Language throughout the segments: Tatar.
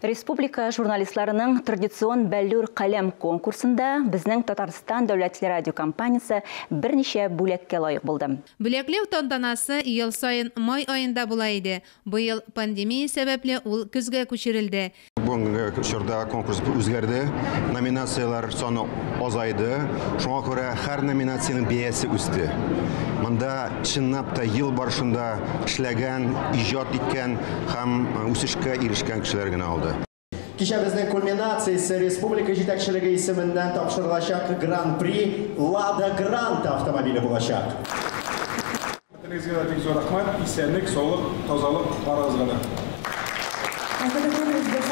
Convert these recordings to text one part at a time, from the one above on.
Республика журналистларының традицион бәллүр каләм конкурсында безнең Татарстан дәүләтле радиокомпаниясы берничә бүләккә лайык булды. Бүләкләү тантанасы ел сайын май айында була иде. Быел пандемия сәбәпле ул көзгә күчерелде. Бүгенге чорда конкурс үзгәрде, номинациялар саны азайды. Шуңа күрә һәр номинациянең бәясе үсте. Монда чынлап та ел барышында эшләгән, иҗат иткән һәм үсешкә ирешкән кешеләр генә алды. Кичә безнең кульминациясе республика җитәкчелеге исеменнән тапшырылачак гран-при Lada Grant автомобиле булачак. Хәтерегезгә бик зур рәхмәт, исәнлек, саулык, тазалык барыгызга.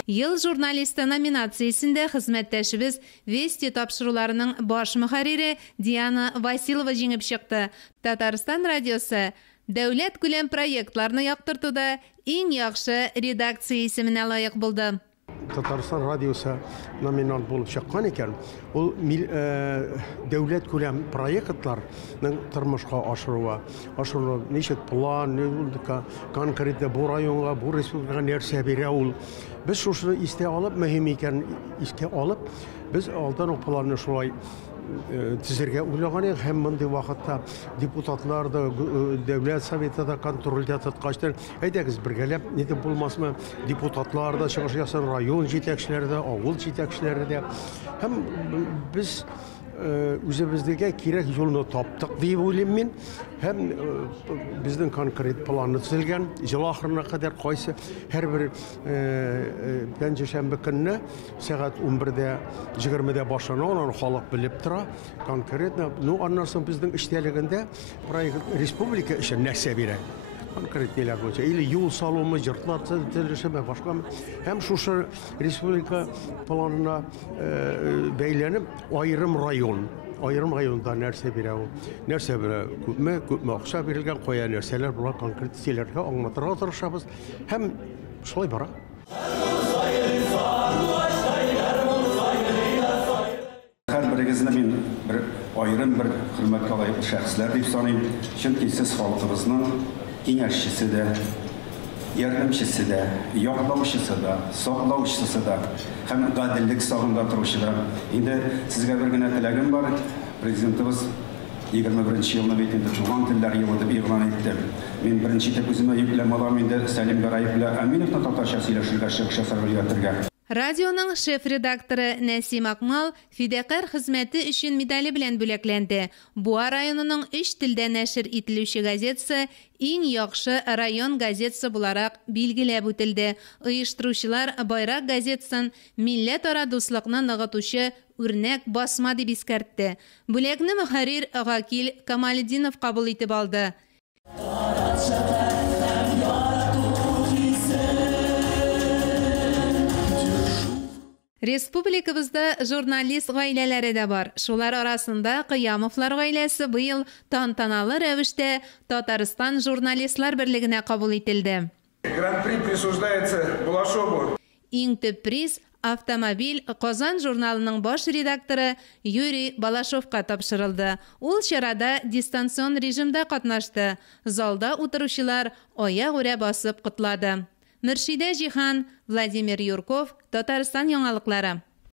Ел журналисты номинациясендә хезмәттәшебез Вести тапшыруларының баш мөхәррире Диана Василова җиңеп чыкты. Татарстан радиосы дәүләт күләм проектларны яктыртуда иң яхшы редакция исеменә лайык булды. Татарстан радиосы номинант булып чыккан икән. Ул дәүләт күләм проектларның тормышка ашыруы ничек план, конкрет бу районга, бу республикага нәрсә бирә ул. Без шуны истә алып, мөһим икән искә алып, без алдан ук планны шулай тизергә уйлаган идек. Һәм мондый вакытта депутатлар да, дәүләт советы да контрольдә тоткачтан, әйдәгез бергәләп, ни дип булмасмы, депутатлар да чыгыш ясар, район җитәкчеләре дә, авыл җитәкчеләре дә. Һәм без үзебездәге кирәк юлны таптык дип уйлыйм мин. Һәм безнең конкрет планны төзелгән. Ел ахырына кадәр кайсы һәрбер пәнҗешәмбе көнне сәгать 11-дә 20-дә башлана, аны халык белеп тора. Конкретно, аннан соң безнең эштәлегендә проект республика өчен нәрсә бирә. Конкретнеләр буенча, или юл салумы, җыртлар төзелешеме, башка. Һәм шушы республика планына бәйләнеп, аерым районда нәрсә бирә ул. Нәрсә бирә, күпме акча бирелгән, кая нәрсәләр була, конкрет сәләргә аңлатырга тырышабыз. Һәм шулай бара. Һәрберегезне мин бер аерым бер хөрмәткә лаек шәхесләр дип саныйм. Чөнки сез халкыбызның киңәшчесе дә, ярдәмчесе дә, яклаучысы да, саклаучысы да, һәм гаделлек сагында торучы да. Инде сезгә бер генә теләгем бар. Президентыбыз 21 елны бит инде туган телләр елы дип игълан итте. Мин беренче итеп үземә йөкләм алам инде Сәлим Гараев белән Әминовны татарча сөйләшергә чыгыш ясарга. Радионың шеф-редакторы Нәсим Акмал фидакарь хезмәте өчен медале белән бүләкләнде. Буа районының 3 телдә нәшер ителүче газетасы иң яхшы район газетасы буларак билгеләп үтелде. Оештыручылар Байрак газетасын милләт-ара дуслыкны ныгытучы үрнәк басма дип искәртте. Бүләкне мөхәррир Гакил Камалетдинов кабул итеп алды. Республикабызда журналист гаиләләре дә бар. Шулар арасында Кыямовлар гаиләсе быел тантаналы рәвештә Татарстан журналистлар берлегенә кабул ителде. Гран-при присуждается Балашову. Иң төп приз автомобиль Казан журналының баш редакторы Юрий Балашовка тапшырылды. Ул чарада дистанцион режимда катнашты. Залда утыручылар аяк-үрә басып котлады. Мөршидә Җихан, Владимир Юрков, Татарстан яңалыклары.